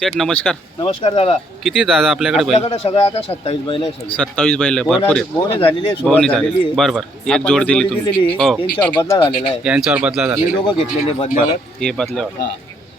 सेठ नमस्कार. नमस्कार दादा. किती दादा आपल्याकडे बैल? आपल्याकडे सगळं आता 27 बैल आहे. 27 बैल आहे, भरपूर आहे. बोने झालेली आहे, बोनी सुरुवात झालेली झाली आहे. बरोबर. एक जोड दिली तुम्ही. हो, त्यांच्यावर बदला झालेला आहे. यांच्यावर बदला झाला. हे लोक घेतलेले बदल्यावर. हे बदल्यावर. हा.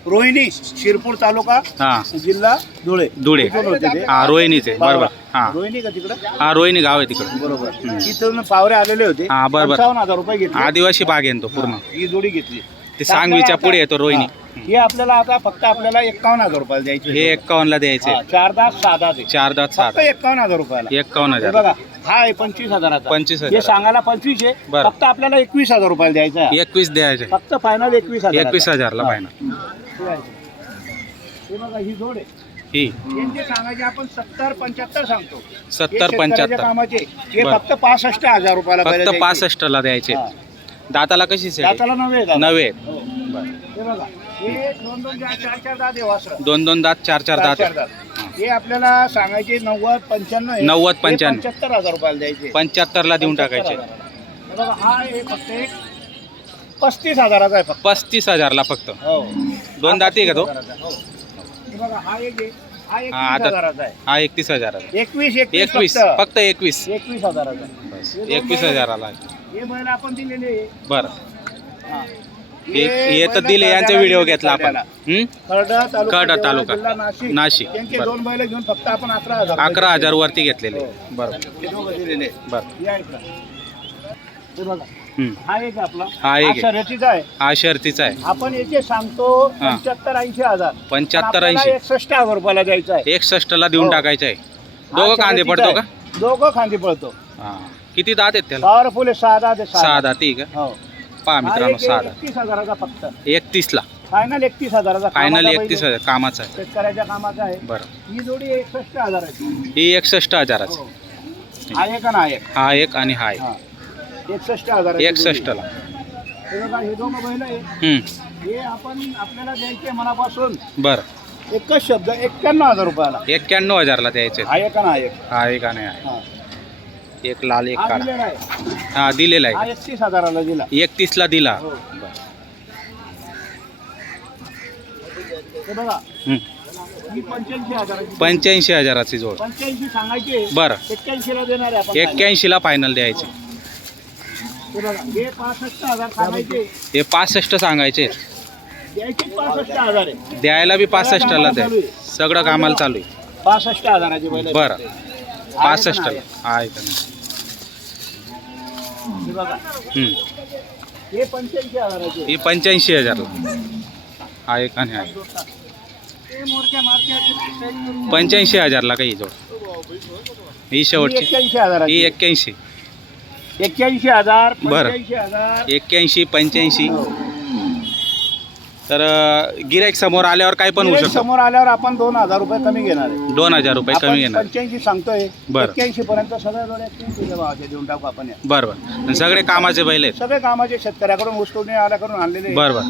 रोहिणी शिरपूर तालुका हा, जिल्हा धुळे. धुळे. तिथून होते ते. हा, रोहिणीचे बरोबर. हा रोहिणी का तिकडं? हा, रोहिणी गाव आहे तिकडे. बरोबर. तिथून पावरे आलेले होते. हा, बरोबर. 55,000 रुपये घेतले. आदिवासी बाग आहे तो पूर्ण. ही जोडी घेतली. ते सांगवीच्या पुढे येतो रोहिणी. हे आपल्याला आता फक्त आपल्याला 51,000 रुपयाला द्यायचे. हे 51 ला द्यायचे. 4 दात 6 दात आहे. 4 दात 7. फक्त 51,000 रुपयाला. 51,000. हे बघा हा आहे 25,000चा. 25,000. हे सांगायला 25 आहे. बरं. फक्त आपल्याला 21,000 रुपयाला द्यायचा आहे. 21 द्यायचे. फक्त फायनल 21,000. 21,000 ला फायनल. हे बघा ही जोड आहे. ही यांचे सांगायचे आपण 70-75 सांगतो. 70-75 कामाचे हे बरं. फक्त 65,000 रुपयाला फक्त द्यायचे. 65 ला द्यायचे. हा. दाताला कशी सेट? दाताला नवे आहेत. नवे. हो. हे बघा हे 2-2 4-4 दात आहे वासरं. 2-2 दात 4-4 दात. 4-4 दात. हे आपल्याला सांगायचे 90-95 आहे. 90-95. 75,000 रुपयाला द्यायचे. 75 ला देऊन टाकायचे. 75,000. हे बघा हा आहे फक्त एक 35,000चा आहे फक्त. 35,000 ला फक्त. हो. दोन दाती का तो? हो. हे बघा हा एक आहे. हा हा, आता 21,000चा आहे. हा 31,000. 21 फक्त 21. 21,000चा. 21,000 ला. हे बैल आपण दिलेले. बरं. हा. हे तर दिले, यांचा व्हिडिओ घेतला आपण. खर्डा खर्डा तालुका. जिल्हा नाशिक. नाशिक. त्यांचे बरं. 2 बैल घेऊन फक्त आपण 11,000 11,000 वरती घेतलेले. हो. बरं हे दोघं दिलेले. बरं. या इकडं. हे बघा हम्म. हा एक आपला हा एक आहे. शर्यतीचा आहे. हा शर्तीचा आहे. आपण याचे सांगतो हा. 75-80,000. 75-80. 61,000 रुपयाला द्यायचा आहे. 61 ला देऊन हो. टाकायचं आहे. हा दोघं कांदे शर्यतीचा पडतो आहे. का? दोघं खांदी पडतो. हा. किती दात आहेत त्याला? पॉवरफुल आहे. 6 दात आहे. 6 दाती का? हो. पहा मित्रांनो, 6 दात. 31,000चा फक्त 31 ला फायनल. 31,000चा फायनल. 31,000 कामाचा आहे. शेतकऱ्याच्या कामाचा आहे. बरं. ही जोडी 61,000 आहे. ही 61,000. हो. हा एक आणि हा एक. हा एक आणि हा एक. हा. 61,000 आहे. 61 ला. हे बघा हे दोघं बैल आहे. हे आपण आपल्याला द्यायचे मनापासून बरं. एकच शब्द 91,000 रुपयाला. 91,000 ला द्यायचे. हा एक आणि हा एक. हा एक आणि हा एक. हा. एक लाल एक हा काळा. दिलेला आहे. हा दिलेला हा आहे. 31,000ला दिला. 31 ला दिला. हो. बरं. हे बघा हम्म. ही 85,000ची. 85,000ची जोड. 85 सांगायचे. बरं. 81ला देणार आहे आपण. 81 ला फायनल द्यायचे. हे बघा हे 65,000 सांगायचे. हे 65 सांगायचे. द्यायचे 65,000 आहे. द्यायला बी 65 ला द्या. सगळं कामाला चालू आहे. 65,000ची बैल आहे. बरं. हा 65 एक आणि ला. हा एक आणि हे बघा हम्म. हे 85,000चे. ही 85,000 ला. हा एक आणि हा एक. हे मोरक्या मारक्या 85,000 ला काही जोड. ही शेवटची. 81,000 ही 81. 81,000. बरं. 85,000. 81 85. तर गिराईक समोर आल्यावर काय पण होऊ शकतं. समोर आल्यावर आपण 2,000 रुपये कमी घेणार आहे. 2,000 रुपये कमी घेणार. 85 सांगतोय. बरं. 81 पर्यंत सगळ्या जोड्या 81 भावाचे देऊन टाकू आपण या. बरोबर. आणि सगळे कामाचे बैल आहेत. सगळे कामाचे शेतकऱ्याकडून ऊसतोडणी आल्याकडून आणलेले बरोबर.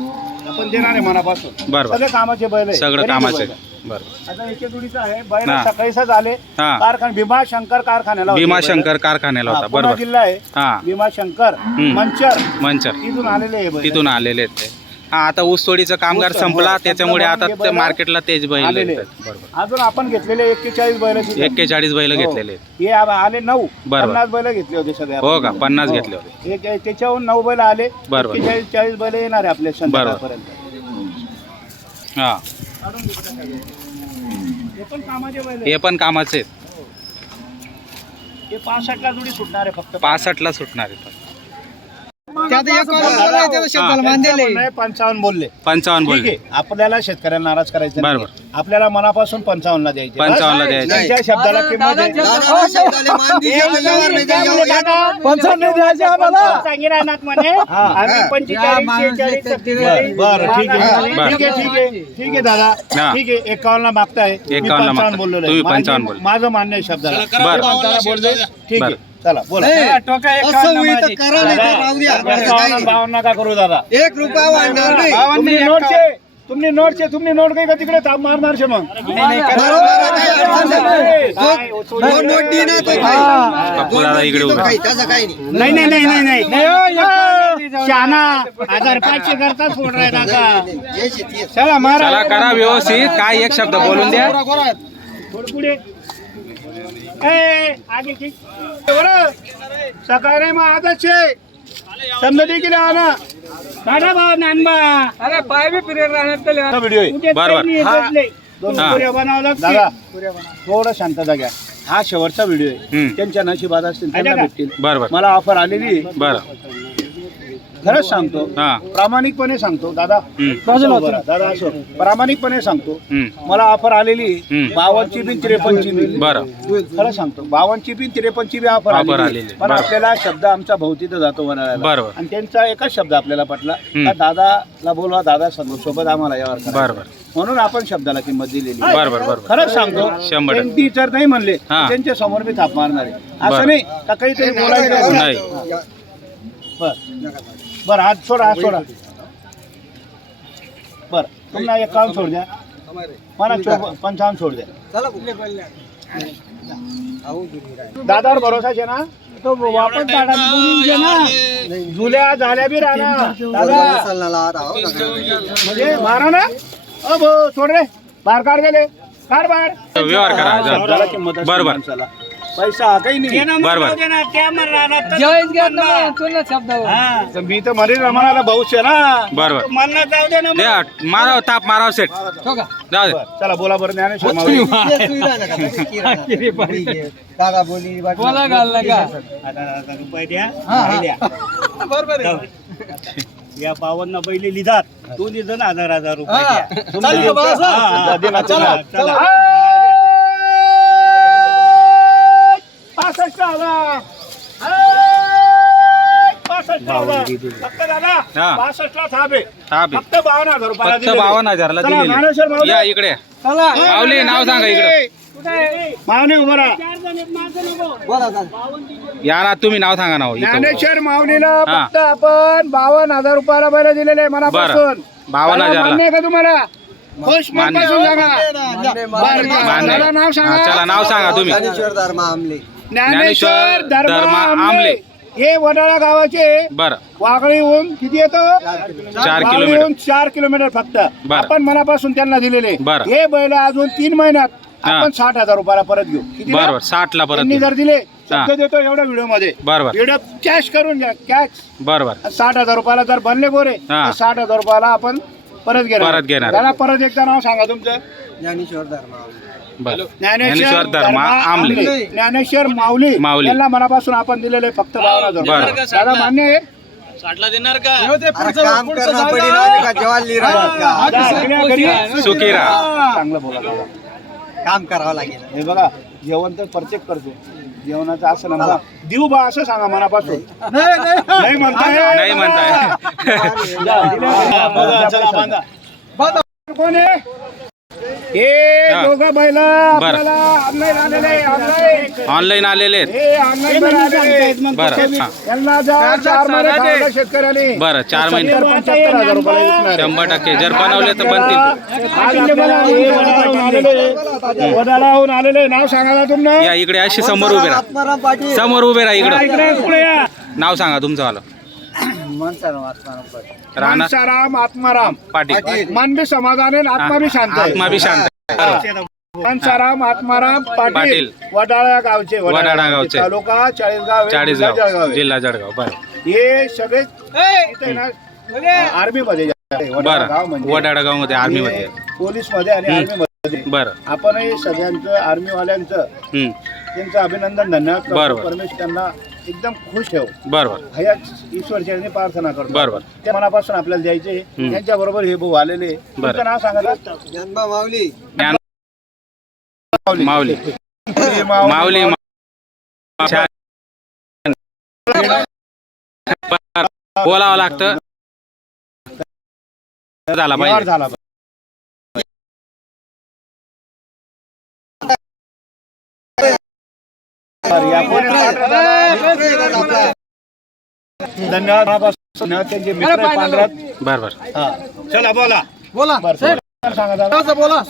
आपण देणार आहे मनापासून. बरोबर. सगळे कामाचे बैल आहे. सगळं गरीब कामाचे. बैल आहे. बरोबर. आता एके जोडीचा आहे बैल हा. सकाळीच आले हा. कारखाना भीमाशंकर कारखान्याला होते बैल. भीमाशंकर कारखान्याला होता. पुणे बरोबर. जिल्हा आहे. हा. भीमाशंकर हम्म. मंचर मंचर तिथून आलेले आहे बैल. तिथून आलेले आहेत ते. हा आता ऊसतोडीचं कामगार ऊस- संपला, हो, त्याच्यामुळे संपला आता म्हणून हे ते बैल मार्केटला तेच बैल आलेले. येतात. बरोबर. अजून आपण घेतलेले 41 बैल तिथे. 41 बैल हो. घेतलेले आहेत. हे आले 9. बरोबर. 50 बैल घेतले होते सगळे हो आपण. का? 50 हो. घेतले होते. त्याच्याहून 9 बैल आले. बरोबर. 41-40 बैल येणार आहे आपल्या संध्याकाळपर्यंत. हा. काढून दे बघा सगळे. हे पण कामाचे बैल आहे. हे पण कामाचे आहेत. हे 65ला जोडी सुटणार आहे फक्त. 65 ला सुटणार आहेत. त्याचं 55 बोलले. 55 ठीक बोलले. आहे. आपल्याला शेतकऱ्यांना नाराज करायचं नाही. बरोबर. आपल्याला मनापासून 55 ला द्यायचे. 55 ला द्यायचे. त्यांच्या शब्दाला किंमत आहे. 55 द्यायचे आम्हाला. हा. आम्ही 45, 46, 47. बरं ठीक आहे. बरं. ठीक आहे ठीक आहे ठीक आहे दादा. हा. ठीक आहे. 51 ला मागताय. मी 51 ला 55 मागताय. बोललेलो तुम्ही आहे. 55 बोलले. माझं मान्य आहे शब्दाला. बरं. 55 बोलले. ठीक आहे. बरं. चला बोला. असं होईल तर करा, नाही तर राहू द्या. 52 नका करू दादा. 1 रुपया वाढणार नाही. तुम्ही नोट काही का तिकडे मारणार शे मग. बरोबर आहे, काही अडचण नाही. जो नोट देईन ना तो काही. पप्पू दादा इकडे उभा. काही, त्याचं काही नाही. नाही. शहाणा 1500 करता सोड रे दादा. चला मारा. चला करा व्यवस्थित. काय एक शब्द बोलून द्या. थोडं पुढे. ए आगे की. बरं. सकाळी मग आजच आहे. समजा की आना. दादा बा नानबा. अरे पाय बी फिरेल राहणार व्हिडिओ आहे. बरोबर. दोन हा. पुऱ्या बनावं लागतील. थोडं शांतता घ्या. हा शेवटचा व्हिडिओ आहे. त्यांच्या नशिबात असतील त्यांना भेटतील. बरोबर. मला ऑफर आलेली आहे. बरं. खरंच सांगतो, हा. प्रामाणिकपणे सांगतो दादा. हम्म. दादा असो प्रामाणिकपणे सांगतो. हम्म. मला ऑफर आलेली हम्म. 52ची बी 53ची बी. बरं. खरं सांगतो 52ची बी 53ची बी ऑफर आलेली. पण बरं. आपल्याला शब्द आमचा भाऊ तिथं जातो म्हणायला. बरोबर. आणि त्यांचा एकच शब्द आपल्याला पटला का दादाला बोलवा, दादा सोबत आम्हाला यावर करा. बरोबर. म्हणून आपण शब्दाला किंमत दिलेली. बरोबर. बरोबर. खरंच सांगतो 100%. त्यांनी जर नाही म्हणले हा. त्यांच्या समोर मी थाप मारणार आहे. बरं. असं नाही का काहीतरी बोलायचं नाही. बरं हात सोडा, हात सोडा. बरं तुम्हाला एक काम सोड द्या. मला 55 सोड द्या. दादावर भरोसा आहे ना. तो वापस दादा ना जुल्या झाल्या बी राहणार दादा. म्हणजे मारा ना. सोड रे. बाहेर काढ गेले. काढ बाहेर. व्यवहार करा. शब्दाला किंमत असते बरोबर. माणसाला. पैसा काही नाही. बरोबर. ज्यावेळेस घ्या ना तुला शब्द तर मी तर म्हणेन म्हणाला भाऊच आहे ना. बरोबर. म्हणणं जाऊ दे ना. द्या माराव ताप माराव सेट. हो का जाऊ दे. चला बोला बरं ज्ञानेश्वर माऊली. बोला घाल नका रुपये द्या. बरोबर या 52 बैले लिहितात. दोन्ही जण 1000 रुपये द्या. चला. 65,000. 65,000. फक्त दादा हा. 65ला थांबे. ताप फक्त 52,000 रुपयाला फक्त दिलेले. 52,000 ला चला, ज्ञानेश्वर दिलेली. माऊली. या इकडे. माऊली नाव सांगा इकडे. मावने उभा राहा. या ना तुम्ही नाव सांगा नाव. ज्ञानेश्वर माऊलीला हा. फक्त आपण 52,000 रुपयाला बैल दिलेले मनापासून. 52,000 ला. मान्य आहे का तुम्हाला? खुश मान्य. मनापासून सांगा. मान्य. दादा, नाव सांगा. हा, चला नाव सांगा तुम्ही. ज्ञानेश्वर धर्मा धर्मा आमले. आमले. हे वडाळा गावाचे बरं. वागळीहून किती येतं? 4 वागळीहून 4 किलोमीटर फक्त. बरं. आपण मनापासून त्यांना दिलेले. बरं. हे बैल अजून 3 महिन्यात हा. आपण 60,000 रुपयाला परत घेऊ. किती बरोबर. 60 ला परत त्यांनी देऊ. जर दिले हा. शब्द देतो एवढ्या व्हिडिओ मध्ये. बरोबर. व्हिडिओ कॅश करून घ्या. कॅश बरोबर. 60,000 रुपयाला जर बनले गोरे हा. तर 60,000 रुपयाला आपण परत परत घेणार. त्याला परत एकदा नाव सांगा तुमचं. बरं. ज्ञानेश्वर धर्मा आमले. ज्ञानेश्वर माऊली. माऊली. त्यांना मनापासून आपण दिलेले फक्त 52,000 बरं. रुपये. दादा मान्य आहे? सुखी राहा. चांगलं बोला दादा. काम करावं लागेल. हे बघा जेवण तर परचेक करतो. जेवणाचं असं ना देऊ बा असं सांगा मनापासून. नाही म्हणताय. नाही म्हणताय. कोण आहे? हे हा. दोघं बैल आपल्याला ऑनलाईन आलेले. ऑनलाईन आलेले आहेत. हे ऑनलाईन आलेले. बरं. हा. त्यांना जर 4 महिने खायला शेतकऱ्याने बरं. 4 महिने 75,000 रुपये विकणार. 100% जर बनवले तर बनतील. आज आपल्याला वडाळाहून आलेले. नाव सांगा तुम्ही. या इकडे अशी समोर उभे राहा. समोर उभे राहा इकडे. इकडे पुढे या. नाव सांगा तुमचं वालं. राणा मानसाराम आत्माराम पाटील. मन भी समाधान आहे आत्मा भी शांत आहे. आत्मा बी शांत आहे. मानसाराम आत्माराम पाटील पाटील. वडाळा गावचे. वडाळा गावचे. तालुका चाळीसगाव आहे, जिल्हा जळगाव चाळीसगाव आहे. जिल्हा जळगाव. बरं. हे सगळे इथे ना आर्मी मध्ये आहे. वडाळा गाव बरं. म्हणजे वडाळा गाव मध्ये आर्मी मध्ये. पोलीस मध्ये आणि आर्मी मध्ये. बरं. आपण हे सगळ्यांचं आर्मी वाल्यांचं त्यांचं अभिनंदन धन्यवाद करतो. बरोबर. परमेश्वर त्यांना एकदम खुश ठेव. बरोबर. ह्या ईश्वरचरणी प्रार्थना करतो. बरोबर. त्या मनापासून आपल्याला द्यायचे. त्यांच्या बरोबर हे भाऊ आलेले. तुमचं नाव सांगा. माऊली. माऊली. बोलावं लागतं. झाला पाहिजे. झाला धन्यवाद. त्यांचे मित्र पांढऱ्यात. बरोबर. चला बोला. सांगा बोला.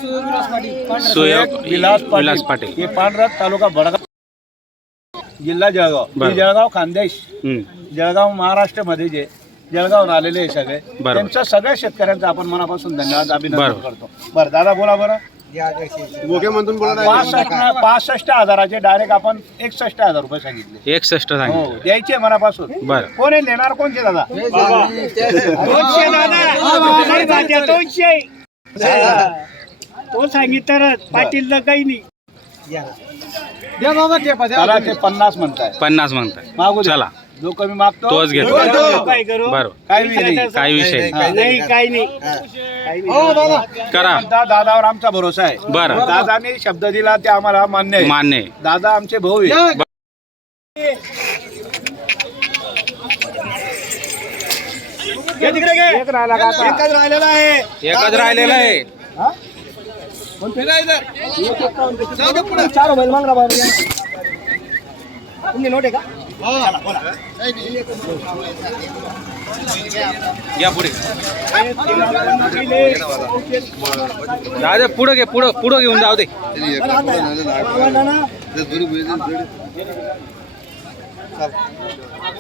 सुयोग विलास पाटील. हे पांढरात तालुका बडगाव जिल्हा जळगाव. बरं. हे जळगाव खानदेश. हम्म. जळगाव महाराष्ट्र मध्ये जे जळगावून आलेले आहे सगळे. बरोबर. त्यांच्या सगळ्या शेतकऱ्यांचा आपण मनापासून धन्यवाद अभिनंदन बरोबर. करतो. बरं दादा बोला बरं. 65,000 डायरेक्ट आपण 61,000 रुपये सांगितले. 61 हो सांगितलं. द्यायचे मनापासून. बरं. कोण आहे लेणार कोणचे दादा? 200 तो सांगितलं पाटील काही नाही. त्याला ते 50 म्हणताय. 50 म्हणताय. मागू द्या. चला जो कमी मागतो तोच घेतो. काय करू बरोबर. काही नाही. काही विषय नाही. नाही काही नाही. करा. दादावर आमचा भरोसा आहे. बरं. दादाने शब्द दिला ते आम्हाला मान्य आहे. मान्य आहे. दादा आमचे भाऊ आहे. एक राहिला का आता? एकच राहिलेला आहे. एकच राहिलेलं आहे. चार बैल मागला बाबा. तुम्ही नोट आहे का? या पुढे दादा पुढं घे. पुढं घेऊन जाऊ दे.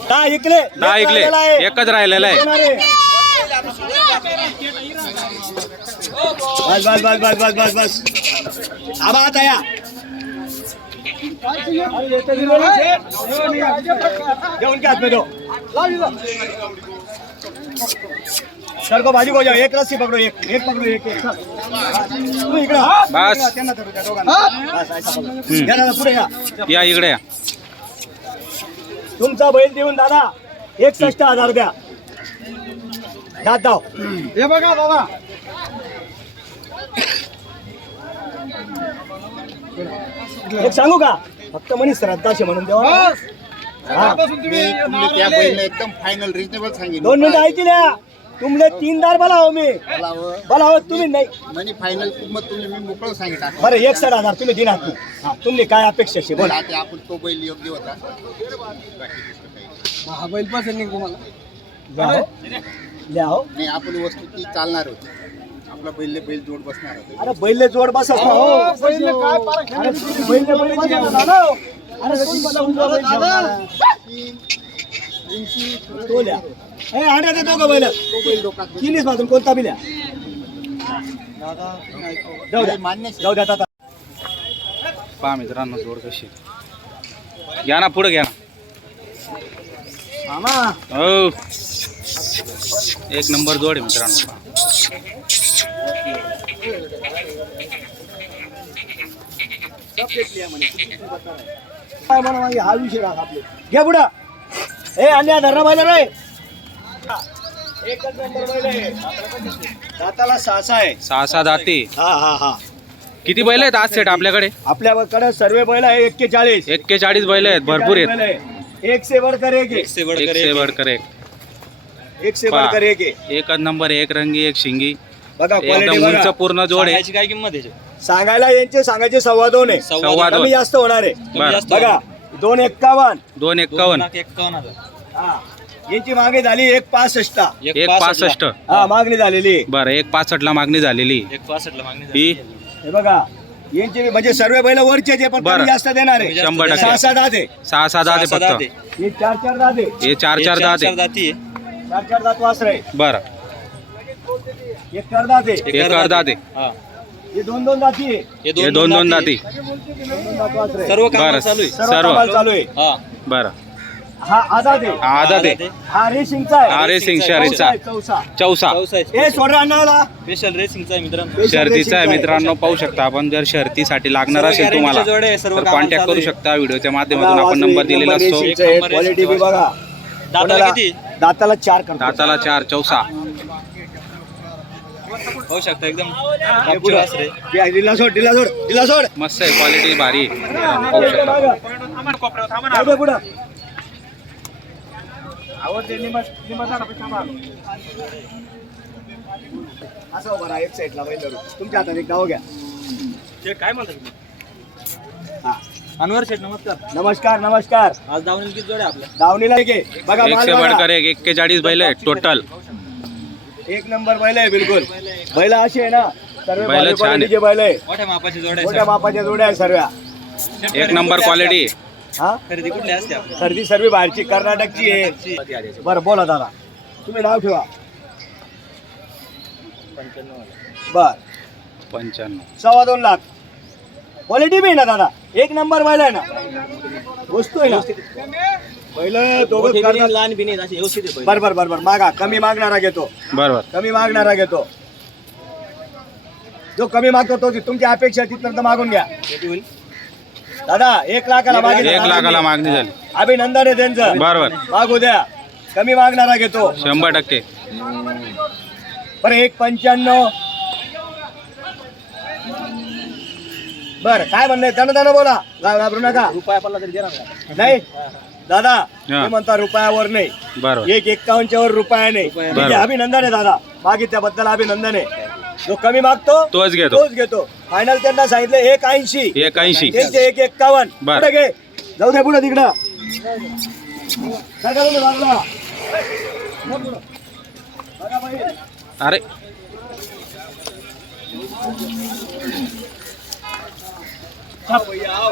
दहा इकले. एकच राहिलेलं आहे. बस आबा आता या जेवण के हाथ में दो सर को भाजी को जाओ. एक रस्सी पकड़ो. एक पकड़ो. एक तुम्ही इकडे बस. त्यांना धरू द्या दोघांना. बस, ऐसा पकडो. या दादा पुढे या. या इकडे या. तुमचा बैल देऊन दादा 61,000 द्या. दाद दाव. हे बघा बाबा एक सांगू का फक्त म्हणी श्रद्धाशी म्हणून देवा. एकदम फायनल रिजनेबल सांगितलं. 2 मिनिटं ऐकल्या. तुमले 3 दार बोलाव मी बोलाव तुम्ही नाही. म्हणजे फायनल किंमत तुम्ही मी मोकळं सांगितलं. बरं 61,000 तुम्ही दिनात नाही. तुम्ही काय अपेक्षाशी बोला. आता आपण तो बैल योग्य होता. हा बैल पसंत नाही तुम्हाला. लिहा हो. नाही आपण वस्तू ती चालणार होती. आपला बैल जोड बसणार होते. अरे बैल जोड बसत ना हो. अरे बैल बसत ना हो. अरे तुमचा बैल ठेवणार. तो लिहा. ए आड्या देतो का बैल? तिन्हीच बाजून कोणता बी लिहा. जाऊ द्या. जाऊ द्या आता. पहा मित्रांनो जोड कशी. घ्या ना पुढे घ्या ना. मामा हो एक नंबर जोड आहे मित्रांनो. काय म्हणा मागे हा विषय राख आपले. घ्या पुढं. ए अन्या धरणा बैल रे. एकच नंबर बैल आहे. दाताला 6 आहे. 6 दाते. हा किती बैल आहेत आज सेट आपल्याकडे? आपल्याकडे सर्व बैल आहे 41. 41 बैल आहेत. भरपूर आहेत. एक से बढ़कर एक. एक से बढ़कर एक. एक से बढ़कर एक. एकच नंबर. एक रंगी एक शिंगी. बघा क्वालिटी एकदम उंच बघा. पूर्ण जोड आहे. काय किंमत आहे? सांगायला यांचे सांगायचे 2.25 आहे. 2.25. कमी जास्त होणार आहे. बरं. बघा 2.51. 2.51. हा यांची मागणी झाली 1.65. 1.65. हा मागणी झालेली. बरं 1.65 ला मागणी झालेली. 1.65 ला मागणी ही हे बघा यांचे म्हणजे सर्व बैल वरचे जे पण बरं. कमी जास्त देणार आहे. 100%. 6 दात आहे. 6 दाते फक्त. हे 4 दात आहे. हे 4 दाते. 4 दात वासर आहे. बरं. एक करदात आहे. एक दाते. हे 2 दाती आहे. हे 2 दाती. 2 दात वासर आहे. सर्व बरं. सर्व सर्व कमाल चालू आहे. बरं. हा आदात आहे. आधा ते. हा रेसिंगचा आहे. हा रेसिंग शर्यतीचा. चौसा. ए सोडरा अन्नाला. स्पेशल रेसिंगचा आहे मित्रांनो. शर्यतीचा आहे मित्रांनो. पाहू शकता आपण. जर शर्यतीसाठी लागणार असेल तुम्हाला तर कॉन्टॅक्ट करू शकता. व्हिडिओच्या माध्यमातून आपण नंबर दिलेला असतो. क्वालिटी बी बघा. दाताला किती? दाताला 4 करतो. दाताला 4 चौसा. पाहू शकता एकदम हे पुढं. हे दिला सोड. मस्त आहे. क्वालिटी भारी आहे. पाहू शकता. काय ते पुढं. असं उभा राहा, एक साईडला बैल धरून. तुमच्या हातात एक गाव घ्या. काय म्हणतात? हा. अनवर शेठ नमस्कार. नमस्कार. आज दावणीला किती जोड्या आपल्या? दावणीला एक आहे. बघा एक माल से बघा. बढ़कर एक. 41 बैल आहे टोटल. एक नंबर बैल आहे बिलकुल. बैल अशी आहे ना सर्व बैल छान आहे. क्वालिटीचे बैल आहे. मोठ्या मापाची जोड्या मोठ्या मापाच्या जोड्या आहे सर्व. एक नंबर क्वालिटी. हा खरेदी कुठली असते आपली? खरेदी सर्व बाहेरची कर्नाटकची आहे. बरं बोला दादा. तुम्ही नाव ठेवा बर 95. 2.25 लाख क्वालिटी बी आहे ना दादा एक नंबर बैल आहे ना वस्तू आहे ना पहिलं दोघं करतात. लहान बी नाही अशी व्यवस्थित आहे बैल. बरोबर मागा कमी मागणारा घेतो बरोबर. कमी मागणारा घेतो जो कमी मागतो तो तुमची अपेक्षा तिथपर्यंत मागून घ्या किती होईल? दादा 1 लाखाला मागितलं 1 लाखाला मागणी झाली. अभिनंदन आहे त्यांचं बरोबर. मागू द्या कमी मागणारा घेतो 100%. बरं 1.95 बर काय म्हणणं दाना बोला घाबरू नका रुपया पडला तरी देणार का? नाही दादा हा. ते म्हणता रुपयावर नाही बरोबर. 1.51 वर रुपया नाही ठीक आहे, अभिनंदन आहे दादा मागितल्याबद्दल अभिनंदन आहे जो कमी मागतो तोच घेतो. फायनल त्यांना सांगितलं 1.80 180. त्यांचे 1.51 बरं. पुढे घे जाऊ दे पुढे तिकडं सरका तुम्ही बाजूला. बघा बाई. अरे छाप भैया, आओ.